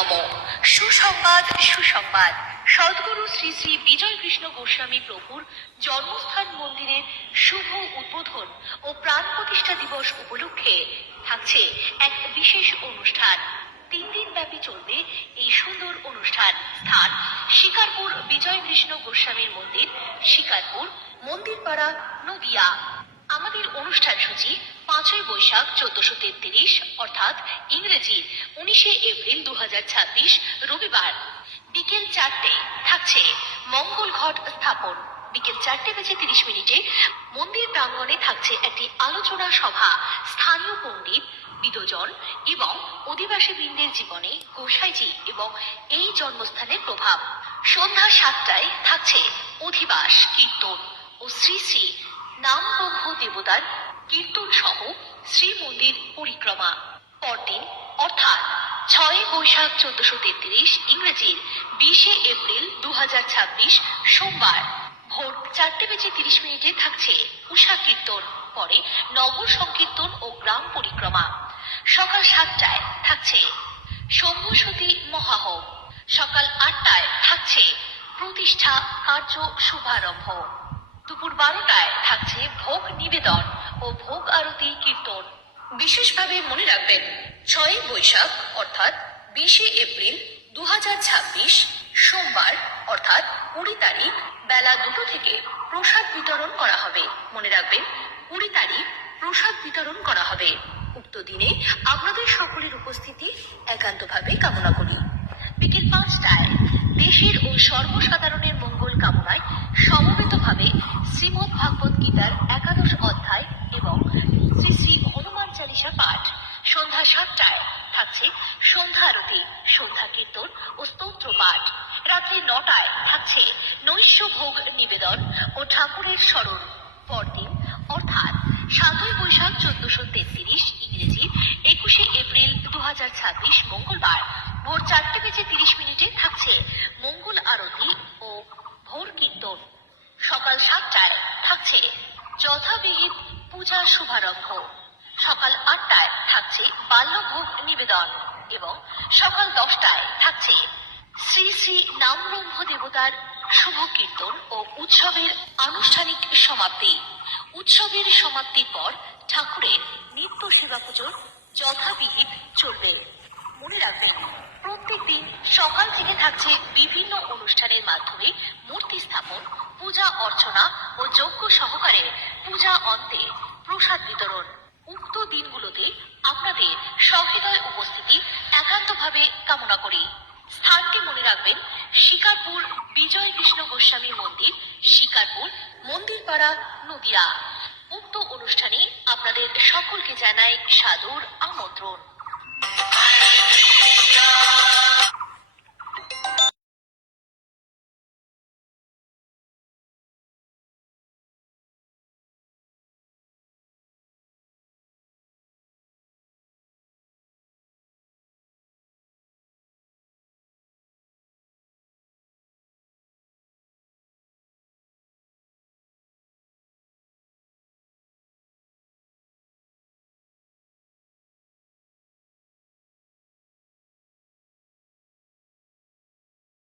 নমঃ। সুসংবাদ সুসংবাদ। সদ্গুরু শ্রী শ্রী বিজয় কৃষ্ণ গোস্বামী প্রভুর জন্মস্থান মন্দিরের শুভ উদ্বোধন ও প্রাণ প্রতিষ্ঠা দিবস উপলক্ষে থাকছে এক বিশেষ অনুষ্ঠান। 3 দিন ব্যাপী চলবে এই সুন্দর অনুষ্ঠান। স্থান শিকারপুর বিজয় কৃষ্ণ গোস্বামীর মন্দির, শিকারপুর, মন্দিরপাড়া, নদিয়া। আমাদের অনুষ্ঠান সূচি 5ই বৈশাখ 1433 অর্থাৎ ইংরেজি 19শে এপ্রিল 2026 রবিবার বিকেল 4টে থাকছে মঙ্গল ঘট স্থাপন। বিকেল 4:30 মন্দির প্রাঙ্গণে থাকছে একটি আলোচনা সভা। স্থানীয় পণ্ডিত, বিদ্বজন এবং অধিবাসী বৃন্দের জীবনে গোসাইজি এবং এই জন্মস্থানের প্রভাব। সন্ধ্যা 7টায় থাকছে অধিবাস, কীর্তন ও শ্রী শ্রী নামব্রহ্ম দেবতার কীর্তন সহ শ্রী মন্দির পরিক্রমা। পরদিন অর্থাৎ 6 বৈশাখ 1433 ইংরেজির 20শে এপ্রিল 2026 সোমবার ভোর 4:30 থাকছে উষা কীর্তন, পরে নগর সংকীর্তন ও গ্রাম পরিক্রমা। সকাল 7টায় থাকছে শম্ভুসতী মহাহোম। সকাল 8টায় থাকছে প্রতিষ্ঠা কার্য শুভারম্ভ। দুপুর 12টায় থাকছে ভোগ নিবেদন ও ভোগ আরতি কীর্তন। বিশেষভাবে মনে রাখবেন 6 বৈশাখ অর্থাৎ 20শে এপ্রিল 2026 সোমবার অর্থাৎ 20 তারিখ বেলা 2টো থেকে প্রসাদ বিতরণ করা হবে। মনে রাখবেন 20 তারিখ প্রসাদ বিতরণ করা হবে। উক্ত দিনে আপনাদের সকলের উপস্থিতি একান্তভাবে কামনা করি। বিকেল 5টায় দেশের ও সর্বসাধারণের মঙ্গল কামনায় সমবেতভাবে শ্রীমদ্ ভাগবত গীতার 11 অধ্যায় এবং শ্রী শ্রী হনুমান চালিসা পাঠ। সন্ধ্যা 7টায় থাকছে সন্ধ্যা আরতি, সন্ধ্যা কীর্তন ও স্তোত্র পাঠ। রাত্রি 9টায় থাকছে নৈশ ভোগ নিবেদন ও ঠাকুরের স্মরণ। পরদিন অর্থাৎ 7ই বৈশাখ 1433 ইংরেজি 21শে এপ্রিল 2026 মঙ্গলবার ভোর 4:30 থাকছে মঙ্গল আরতি ও ভোর কীর্তন। সকাল 7টায় থাকছে যথাবিহিত পূজার শুভারম্ভ। সকাল 8টায় থাকছে বাল্যভোগ নিবেদন এবং সকাল 10টায় থাকছে শ্রী শ্রী নামব্রহ্ম দেবতার শুভ কীর্তন ও উৎসবের আনুষ্ঠানিক সমাপ্তি। উৎসবের সমাপ্তির পর ঠাকুরের নিত্য সেবা পুজো যথাবিহিত চলবে। মনে রাখবেন প্রত্যেক দিন সকাল থেকে থাকছে বিভিন্ন অনুষ্ঠানের মাধ্যমে মূর্তি স্থাপন, পূজা অর্চনা ও যজ্ঞ সহকারে পূজা অন্তে প্রসাদ বিতরণ। উক্ত দিনগুলোতে আপনাদের সহৃদয় উপস্থিতি একান্তভাবে কামনা করি। স্থানটি মনে রাখবেন শিকারপুর বিজয় কৃষ্ণ গোস্বামী মন্দির, শিকারপুর, মন্দিরপাড়া, নদিয়া। উক্ত অনুষ্ঠানে আপনাদের সকলকে জানাই সাদর আমন্ত্রণ।